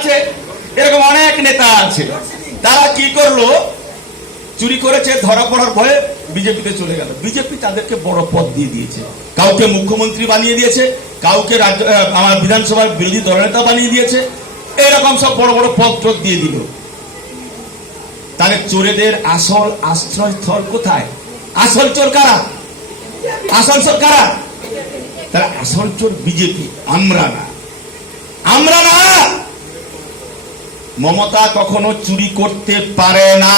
আছে এরকম অনেক নেতা আছে। তারা কি করল? চুরি করেছে, ধরা পড়ার ভয়ে বিজেপিতে চলে গেল। বিজেপি তাদেরকে বড় পদ দিয়ে দিয়েছে। কাউকে মুখ্যমন্ত্রী বানিয়ে দিয়েছে, কাউকে রাজ্য আমার বিধানসভার বিরোধী দলনেতা বানিয়ে দিয়েছে, এরকম সব বড় বড় পদ টদ দিয়ে দিল। তাহলে চোরেদের আসল আশ্রয়স্থল কোথায়? আসল চোর কারা? আসল চোর কারা? তাহলে আসল চোর বিজেপি, আমরা না। আমরা না! মমতা কখনো চুরি করতে পারে না।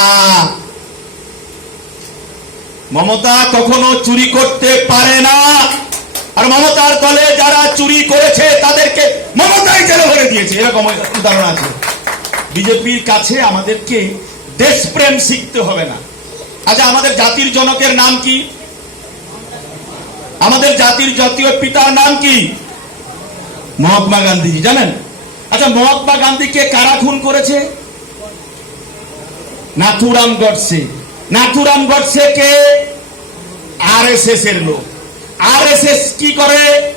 মমতা কখনো চুরি করতে পারে না। আর মমতার দলে যারা চুরি করেছে, তাদেরকে মমতাই জেলে ভরে দিয়েছে। এরকম উদাহরণ আছে। বিজেপির কাছে আমাদেরকে দেশপ্রেম শিখতে হবে না। আচ্ছা আমাদের জাতির জনকের নাম কি? আমাদের জাতির জাতীয় পিতার নাম কি? মহাত্মা গান্ধীজি, জানেন? আচ্ছা মহাত্মা গান্ধীকে কারা খুন করেছে? নাথুরাম গডসে। নাথুরাম গডসে কে? আর এর লোক। আর কি করে?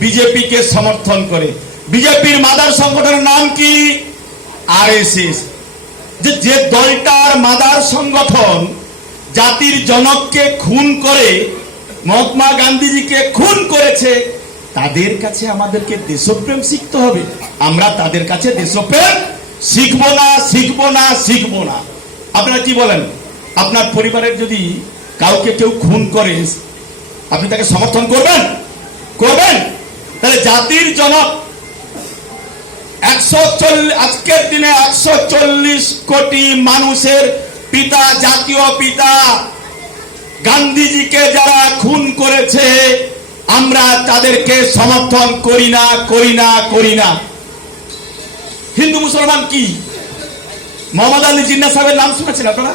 বিজেপিকে সমর্থন করে। বিজেপির মাদার সংগঠনের নাম কি? আর যে যে দলটার মাদার সংগঠন জাতির জনককে খুন করে, মহাত্মা গান্ধীজিকে খুন করেছে তাদের কাছে আমাদেরকে দেশপ্রেম শিখতে হবে। আমরা তাদের কাছে দেশপ্রেম শিখব না শিখব না শিখব না। আপনারা কি বলেন? আপনার পরিবারের যদি কাউকে কেউ খুন করে, আপনি তাকে সমর্থন করবেন? করবেন? তাহলে জাতির জনক একশো চল্লিশ আজকের দিনে একশো চল্লিশ কোটি মানুষের পিতা, জাতীয় পিতা, গান্ধীজিকে যারা খুন করেছে আমরা তাদেরকে সমর্থন করি না করি না করি না। হিন্দু মুসলমান কি? মোহাম্মদ আলী জিন্না সাহেবের নাম শুনেছেন আপনারা?